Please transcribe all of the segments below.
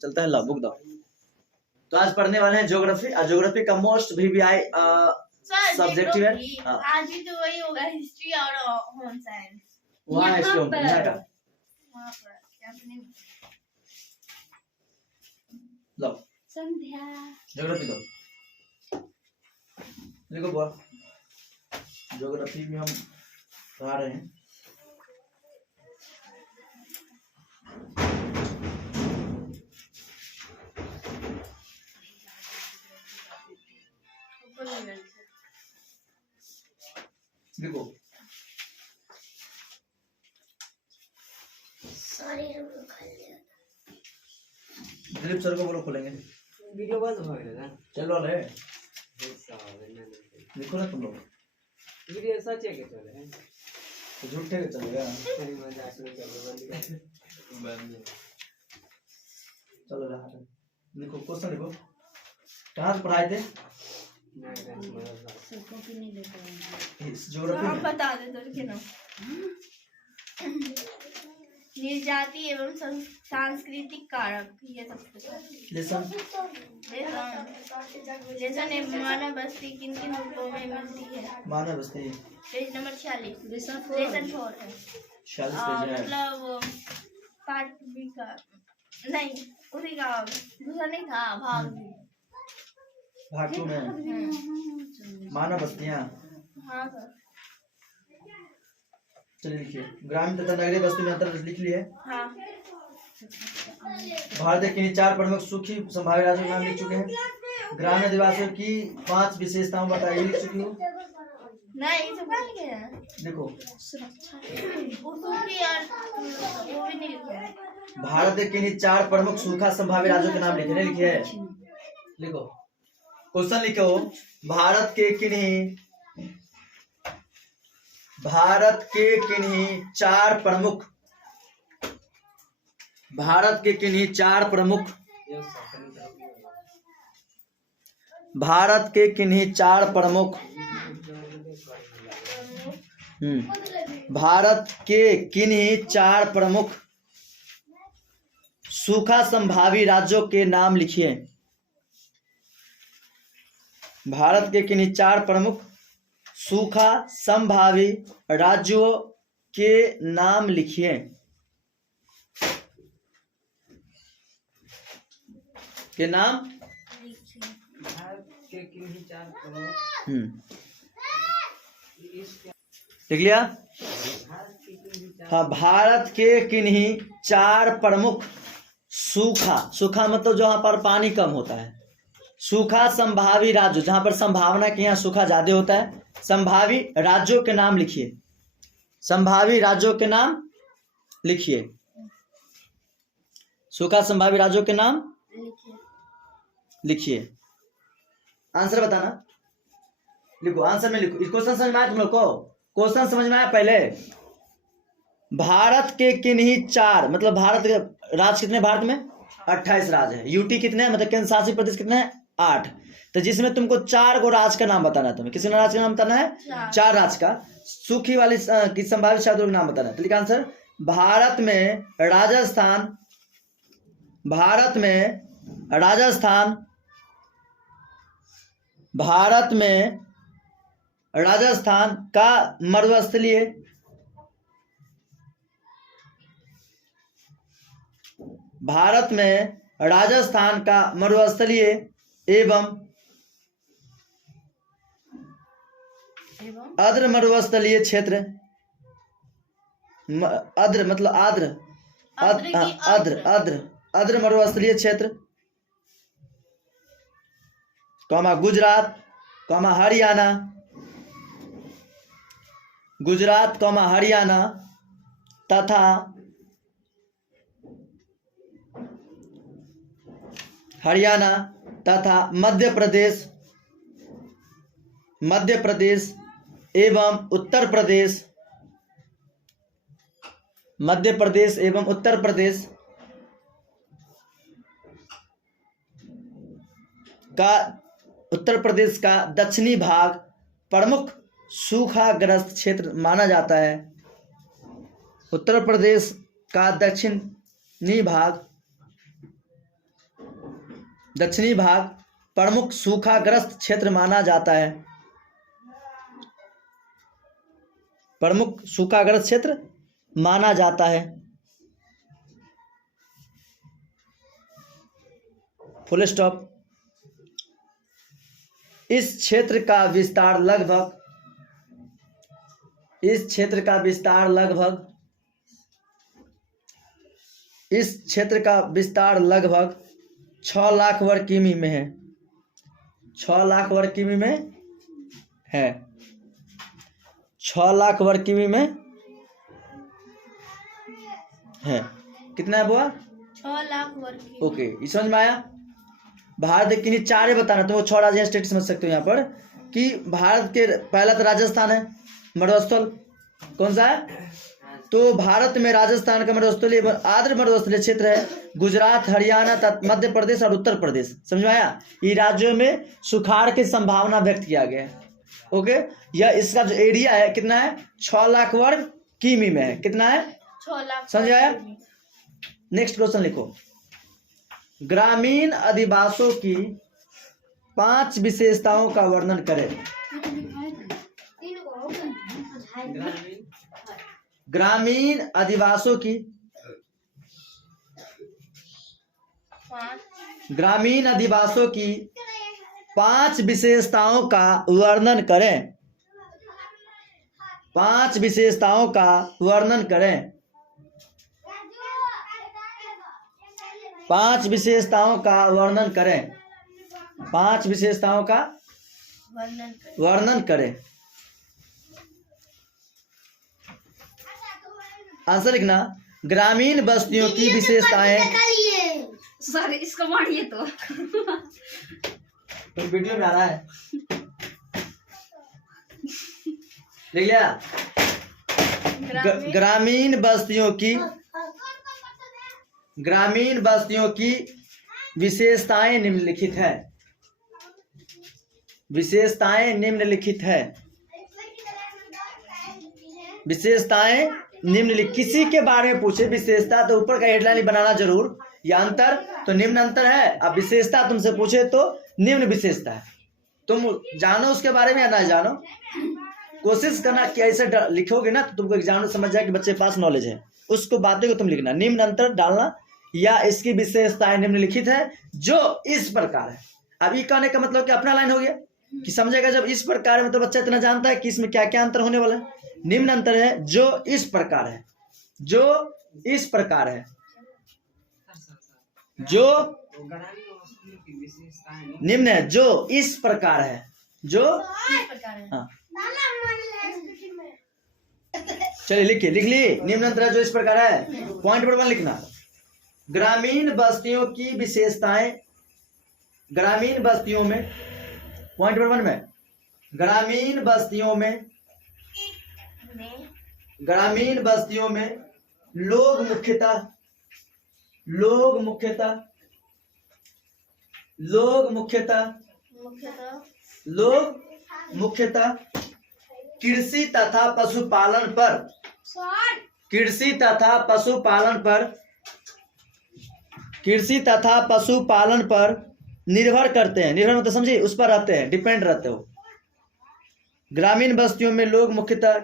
चलता है, ला बुक दो। तो आज पढ़ने वाले हैं ज्योग्राफी। ज्योग्राफी का मोस्ट VVI सब्जेक्टिव है। आज भी तो वही होगा, हिस्ट्री और होम साइंस। वहाँ हिस्ट्री होम यहाँ का वहाँ पर लो संध्या ज्योग्राफी दो। देखो बुआ, ज्योग्राफी में हम पढ़ा रहे हैं। देखो दिलीप सर को बोलो खोलेंगे। वीडियो बंद हो गया ना, चलो ले वीडियो देखो ना तुम लोग, सच है क्या चले हैं? तो झूठे के चलेगा। तेरी मजाक नहीं कर बंद चलो रहा लिखो, क्वेश्चन लिखो। कहाँ से पढ़ाए थे ज्योग्राफी में? बता दे तो के नाम। निर्जाति एवं सांस्कृतिक कारक, ये सब लेसन लेसन मानव बस्ती किन किन रूपों में मिलती है? मानव बस्ती पेज नंबर 46 लेसन 4 है। 46 पेज है। मतलब पार्ट बी का नहीं, उसी का दूसरा नहीं था, भाग 2 में मानव बस्तियाँ। हाँ सर। चलिए लिखिए, ग्रामीण तथा नगरीय बस्ती में अंतर लिख लिए। हाँ। भारत के किन्हीं 4 प्रमुख सूखी संभावित राज्यों के नाम लिख चुके हैं। ग्रामीण आदिवासियों की 5 विशेषताओं बताइए, लिख चुकी हूँ। नहीं सब क्या लिखे हैं? देखो वो भी नहीं लिखे हैं। भारत के किन्हीं 4 प्रमुख सूखा संभावित राज्यों के नाम लिखे, नहीं लिखे हैं? लिखो, क्वेश्चन लिखो। भारत के किन्हीं 4 प्रमुख भारत के किन्हीं 4 प्रमुख भारत के किन्हीं 4 प्रमुख भारत के किन्हीं 4 प्रमुख सूखा संभावी राज्यों के नाम लिखिए। भारत के किन्हीं 4 प्रमुख सूखा संभावी राज्यों के नाम लिखिए। के नाम के किन्हीं 4 प्रमुख लिख लिया? हाँ, भारत के किन्हीं 4 प्रमुख सूखा मतलब जहाँ पर पानी कम होता है, सूखा संभावी राज्य जहाँ पर संभावना के यहाँ सूखा ज्यादा होता है, संभावी राज्यों के नाम लिखिए। संभावी राज्यों के नाम लिखिए। सूखा संभावी राज्यों के नाम लिखिए। आंसर बताना। लिखो, आंसर में लिखो। इस क्वेश्चन समझ में आया तुम लोग को? क्वेश्चन समझ में आया? पहले भारत के किन्हीं 4 मतलब भारत के राज्य कितने? भारत में 28 राज्य है। यूटी कितने हैं मतलब केंद्र शासित प्रदेश कितने हैं? 8। तो जिसमें तुमको 4 गो राज्य का नाम बताना है। तुम्हें किसी राज्य का नाम बताना है? 4 राज्य का सूखी वाली की संभावित क्षेत्रों का नाम बताना है। तो लिखा आंसर, भारत में राजस्थान का मरुस्थलीय एवं आर्द्र मरुस्थलीय क्षेत्र, आर्द्र मतलब आर्द्र मरुस्थलीय क्षेत्र, गुजरात, हरियाणा तथा मध्य प्रदेश एवं उत्तर प्रदेश का दक्षिणी भाग प्रमुख सूखाग्रस्त क्षेत्र माना जाता है। उत्तर प्रदेश का दक्षिणी भाग दक्षिणी भाग प्रमुख सूखाग्रस्त क्षेत्र माना जाता है। प्रमुख सूखाग्रस्त क्षेत्र माना जाता है। Full stop. इस क्षेत्र का विस्तार लगभग 6 लाख वर्ग किमी में है। 6 लाख वर्ग किमी में है। 6 लाख वर्ग किमी में है। कितना है बुआ? 6 लाख वर्ग किमी। ओके, ये समझ में आया? भारत के चारे बताना, तो वो 6 राज्य स्टेट समझ सकते हो यहाँ पर कि भारत के पहला तो राजस्थान है मरुस्थल। कौन सा है? तो भारत में राजस्थान का मरुस्थलीय आर्द्र मरुस्थलीय क्षेत्र है। गुजरात, हरियाणा, मध्य प्रदेश और उत्तर प्रदेश। समझ में आया? ये राज्यों में सुखाड़ की संभावना व्यक्त किया गया है। ओके, यह इसका जो एरिया है कितना है? 6 लाख वर्ग किमी में है। कितना है? 6 लाख। समझ आया? नेक्स्ट क्वेश्चन लिखो। ग्रामीण अधिवासों की 5 विशेषताओं का वर्णन करें। ग्रामीण अधिवासों की 5 विशेषताओं का वर्णन करें। 5 विशेषताओं का वर्णन करें। 5 विशेषताओं का वर्णन करें। 5 विशेषताओं का वर्णन करें। आंसर लिखना। ग्रामीण बस्तियों की विशेषताएं। सॉरी, इसको मारिए तो वीडियो में आ रहा है। लिख लिया? ग्रामीण बस्तियों की विशेषताएं निम्नलिखित है। विशेषताएं निम्नलिखित है। विशेषताएं निम्नलिखित। किसी के बारे में पूछे विशेषता तो ऊपर का हेडलाइन बनाना जरूर। या अंतर तो निम्न अंतर है। अब विशेषता तुमसे पूछे तो निम्न विशेषता है। तुम जानो उसके बारे में या ना जानो, कोशिश करना कि ऐसे लिखोगे ना तो तुमको एग्जाम में समझ जाए कि बच्चे के पास नॉलेज है। उसको बातें को तुम लिखना, निम्न अंतर डालना या इसकी विशेषताएं निम्नलिखित है जो इस प्रकार है। अब ये कहने का मतलब कि अपना लाइन हो गया कि समझेगा जब इस प्रकार है, मतलब बच्चा इतना जानता है कि इसमें क्या क्या अंतर होने वाला है। निम्न अंतर है जो इस प्रकार है। जो इस प्रकार है। जो निम्न है जो इस प्रकार है। जो हाँ, चलिए लिख लिए। निम्न अंतर है जो इस प्रकार है। पॉइंट नंबर 1 लिखना। ग्रामीण बस्तियों की विशेषताएं। ग्रामीण बस्तियों में, पॉइंट नंबर 1 में, ग्रामीण बस्तियों में लोग मुख्यतः कृषि तथा पशुपालन पर निर्भर करते हैं। निर्भर मतलब समझिए, उस पर रहते हैं, डिपेंड रहते हो। ग्रामीण बस्तियों में लोग मुख्यतः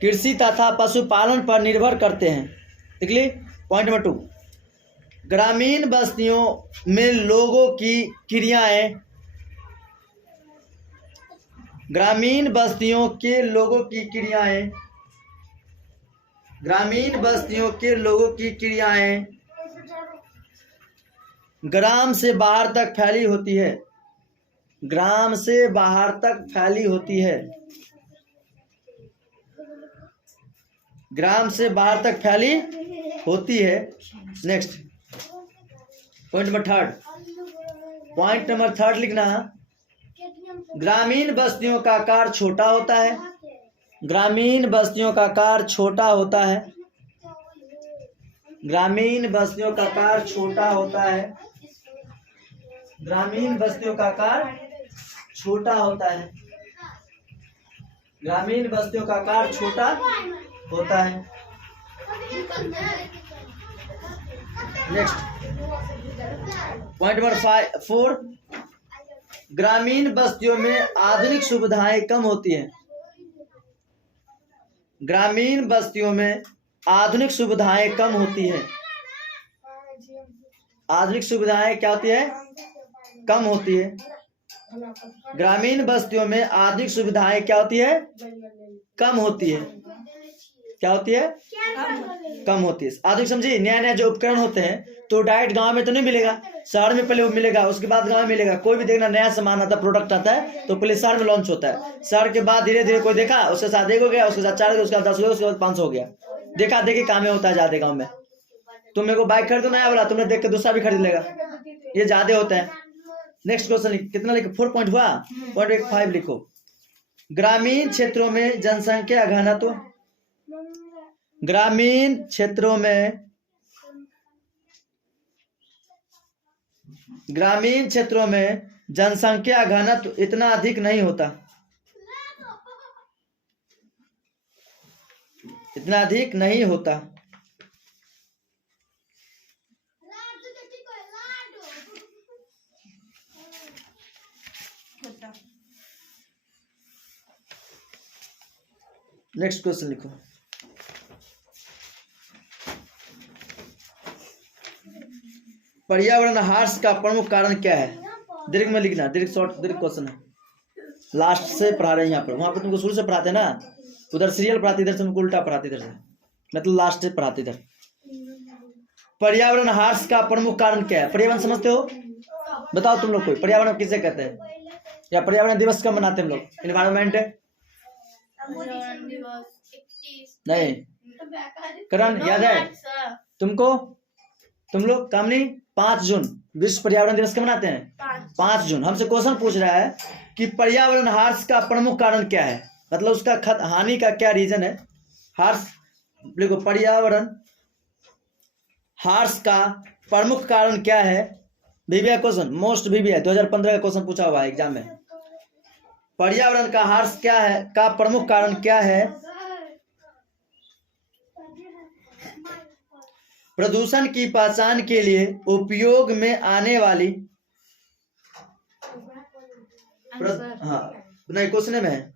कृषि तथा पशुपालन पर निर्भर करते हैं। देख ली? पॉइंट नंबर 2, ग्रामीण बस्तियों में लोगों की क्रियाएं। ग्रामीण बस्तियों के लोगों की क्रियाएं ग्राम से बाहर तक फैली होती है। ग्राम से बाहर तक फैली होती है। ग्राम से बाहर तक फैली होती है। नेक्स्ट, पॉइंट नंबर 3 लिखना। ग्रामीण बस्तियों का आकार छोटा होता है। ग्रामीण बस्तियों का आकार छोटा होता है। ग्रामीण बस्तियों का आकार छोटा होता है। ग्रामीण बस्तियों का आकार छोटा होता है। ग्रामीण बस्तियों का आकार छोटा होता है। नेक्स्ट पॉइंट नंबर 4, ग्रामीण बस्तियों में आधुनिक सुविधाएं कम होती हैं। ग्रामीण बस्तियों में आधुनिक सुविधाएं कम होती हैं। आधुनिक सुविधाएं क्या होती है? कम होती है। ग्रामीण बस्तियों में आधुनिक सुविधाएं क्या होती है? कम होती है। क्या होती है? कम होती है। आधुनिक समझिए, नया नया जो उपकरण होते हैं तो डायरेक्ट गांव में तो नहीं मिलेगा, शहर में पहले वो मिलेगा, उसके बाद गांव में मिलेगा। कोई भी देखना नया सामान आता है, प्रोडक्ट आता है तो पहले शहर में लॉन्च होता है। शहर के बाद धीरे धीरे कोई देखा, उसके साथ 1 हो गया, उसके साथ 4 हो गया, उसके बाद 10 हो गया, उसके बाद 500 हो गया। देखा देखी काम में होता है ज्यादा गाँव में। तुम मेरे को बाइक खरीदो नया वाला, तुमने देख के दूसरा भी खरीद लेगा, ये ज्यादा होता है। नेक्स्ट क्वेश्चन कितना लिखो? 4 पॉइंट हुआ। पॉइंट 5 लिखो। ग्रामीण क्षेत्रों में जनसंख्या घनत्व, ग्रामीण क्षेत्रों में जनसंख्या घनत्व इतना अधिक नहीं होता। इतना अधिक नहीं होता। नेक्स्ट क्वेश्चन लिखो। पर्यावरण ह्रास का प्रमुख कारण क्या है? दीर्घ में लिखना, दीर्घ शॉर्ट, दीर्घ क्वेश्चन है। लास्ट से पढ़ा रहे हैं यहाँ पर, वहां पर तुमको शुरू से पढ़ाते हैं ना, उधर सीरियल पढ़ाते, इधर से तुमको उल्टा पढ़ाते, इधर से मतलब लास्ट से पढ़ाते इधर। पर्यावरण ह्रास का प्रमुख कारण क्या है? पर्यावरण समझते हो? बताओ तुम लोग कोई, पर्यावरण किसे कहते हैं? या पर्यावरण दिवस कब मनाते हैं हम लोग? एनवायरमेंट नहीं, करण याद है तुमको? तुम लोग कामनी 5 जून विश्व पर्यावरण दिवस कब मनाते हैं? 5 जून। हमसे क्वेश्चन पूछ रहा है कि पर्यावरण ह्रास का प्रमुख कारण क्या है, मतलब उसका हानि का क्या रीजन है? ह्रास देखो, पर्यावरण ह्रास का प्रमुख कारण क्या है? VBI क्वेश्चन, मोस्ट VBI 2015 का क्वेश्चन पूछा हुआ है एग्जाम में। पर्यावरण का ह्रास क्या है का प्रमुख कारण क्या है? प्रदूषण की पहचान के लिए उपयोग में आने वाली नहीं, क्वेश्चन में है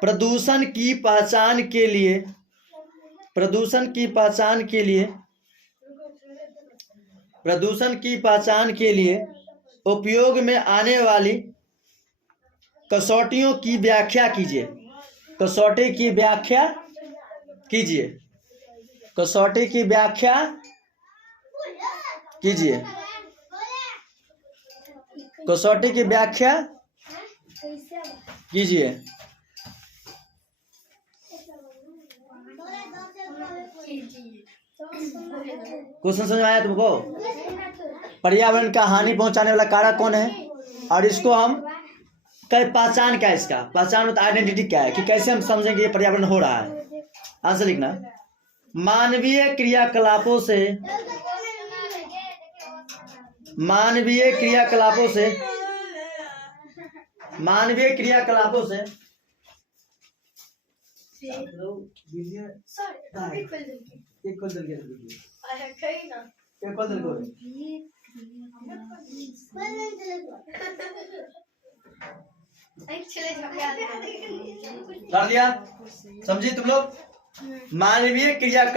प्रदूषण की पहचान के लिए उपयोग में आने वाली कसौटियों की व्याख्या कीजिए। कसौटी की व्याख्या कीजिए। कसौटी की व्याख्या कीजिए। कसौटी की व्याख्या कीजिए। क्वेश्चन समझ में आया तुमको? पर्यावरण का हानि पहुंचाने वाला कारक कौन है, और इसको हम पहचान क्या है, इसका पहचान मतलब आइडेंटिटी क्या है, कि कैसे हम समझेंगे ये पर्यावरण हो रहा है? आंसर लिखना। मानवीय क्रियाकलापों से समझिए तुम लोग? मानवीय क्रियाकलाप